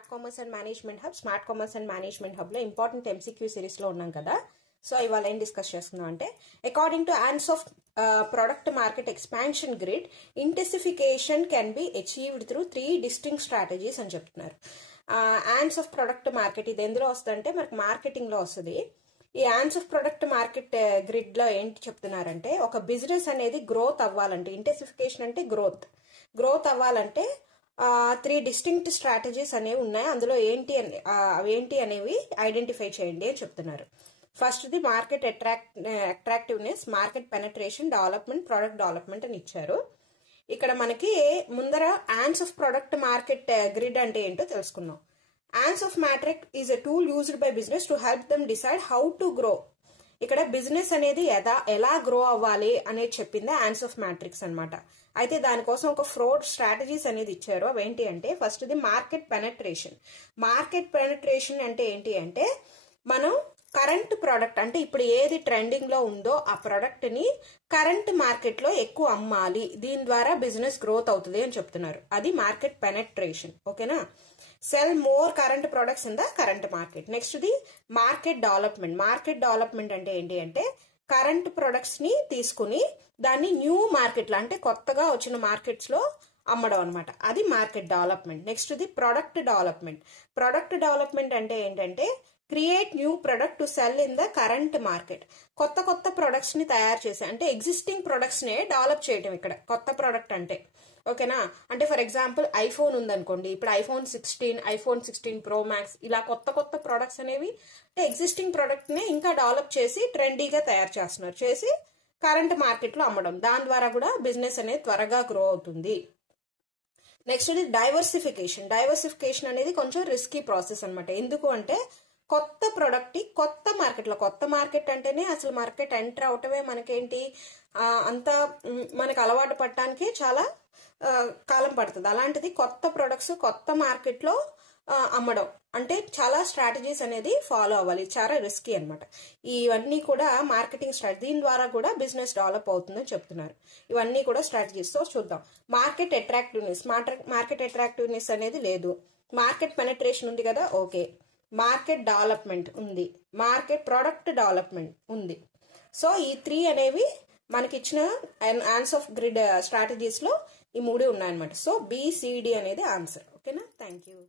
Smart commerce and management hub లో important MCQ series లో ఉన్నాం కదా. సో ఇవాళ ఏం డిస్కస్ చేస్తున్నాం అంటే according to Ansoff product market expansion grid intensification can be achieved through 3 distinct strategies అని చెప్తున్నారు. ఆన్స్ ఆఫ్ ప్రొడక్ట్ మార్కెట్ ఇది ఎందులో వస్తుందంటే మనకి మార్కెటింగ్ లో వస్తుంది. ఈ Ansoff product market grid లో ఏంటి చెప్తున్నారంటే ఒక బిజినెస్ అనేది గ్రోత్ అవ్వాలంటే ఇంటెన్సిఫికేషన్ అంటే గ్రోత్ అవ్వాలంటే 3 డిస్టింక్ట్ స్ట్రాటజీస్ అనేవి ఉన్నాయి. అందులో ఏంటి అనేవి ఐడెంటిఫై చేయండి అని చెప్తున్నారు. First the market attractiveness, market penetration, development, product development అని ఇచ్చారు. ఇక్కడ మనకి ముందర Ansoff product market grid అంటే ఏంటో తెలుసుకుందాం. Ansoff matrix is a tool used by business to help them decide how to grow. ఇక్కడ బిజినెస్ అనేది ఎలా గ్రో అవ్వాలి అనేది చెప్పింది ఆన్స్ ఆఫ్ మ్యాట్రిక్స్ అనమాట. అయితే దానికోసం ఒక 4 స్ట్రాటజీస్ అనేది ఇచ్చారు. అవి ఏంటి అంటే first the market penetration. Market penetration అంటే ఏంటి అంటే మనం కరెంట్ ప్రోడక్ట్ అంటే ఇప్పుడు ఏది ట్రెండింగ్ లో ఉందో ఆ ప్రోడక్ట్ ని కరెంట్ మార్కెట్ లో ఎక్కువ అమ్మాలి, దీని ద్వారా బిజినెస్ గ్రోత్ అవుతుంది అని చెప్తున్నారు. అది మార్కెట్ పెనట్రేషన్. ఓకేనా? Cell more current products in the current market. Next the market development. Market development అంటే ఏంటి అంటే కరెంట్ ప్రొడక్ట్స్ ని తీసుకుని దాన్ని న్యూ మార్కెట్ లో అంటే కొత్తగా వచ్చిన మార్కెట్స్ లో అమ్మడం అనమాట. అది market development. Next the product development. Product development అంటే ఏంటంటే create new product to cell in the current market. కొత్త ప్రొడక్ట్స్ ని తయారు చేసి అంటే ఎగ్జిస్టింగ్ ప్రొడక్ట్స్ నే డెవలప్ చేయటం ఇక్కడ కొత్త ప్రొడక్ట్ అంటే. ఓకేనా? అంటే ఫర్ ఎగ్జాంపుల్ ఐఫోన్ ఉందనుకోండి, ఇప్పుడు ఐఫోన్ 16 ప్రో మ్యాక్స్ ఇలా కొత్త ప్రొడక్ట్స్ అనేవి అంటే ఎగ్జిస్టింగ్ ప్రొడక్ట్ ని ఇంకా డెవలప్ చేసి ట్రెండీగా తయారు చేస్తున్నారు, చేసి కరెంట్ మార్కెట్ లో అమ్మడం. దాని ద్వారా కూడా బిజినెస్ అనేది త్వరగా గ్రో అవుతుంది. నెక్స్ట్ ఇది డైవర్సిఫికేషన్ అనేది కొంచెం రిస్కీ ప్రాసెస్ అనమాట. ఎందుకు అంటే కొత్త ప్రొడక్ట్ కొత్త మార్కెట్ అంటేనే అసలు మార్కెట్ ఎంటర్ అవటమే మనకేంటి అంతా మనకు అలవాటు పడటానికి చాలా కాలం పడుతుంది. అలాంటిది కొత్త ప్రొడక్ట్స్ కొత్త మార్కెట్ లో అమ్మడం అంటే చాలా స్ట్రాటజీస్ అనేది ఫాలో అవ్వాలి, చాలా రిస్కీ అనమాట. ఇవన్నీ కూడా మార్కెటింగ్ స్ట్రాటజీ, దీని ద్వారా కూడా బిజినెస్ డెవలప్ అవుతుందని చెప్తున్నారు. ఇవన్నీ కూడా స్ట్రాటజీస్. తో చూద్దాం. మార్కెట్ అట్రాక్టివ్నెస్ అనేది లేదు. మార్కెట్ పెనట్రేషన్ ఉంది కదా, ఓకే. మార్కెట్ డెవలప్మెంట్ ఉంది, మార్కెట్ ప్రొడక్ట్ డెవలప్మెంట్ ఉంది. సో ఈ 3 అనేవి మనకి ఇచ్చిన ఆన్స్ ఆఫ్ గ్రిడ్ స్ట్రాటజీస్ లో ఈ 3 ఉన్నాయన్నమాట. సో BCD అనేది ఆన్సర్. ఓకేనా? Thank you.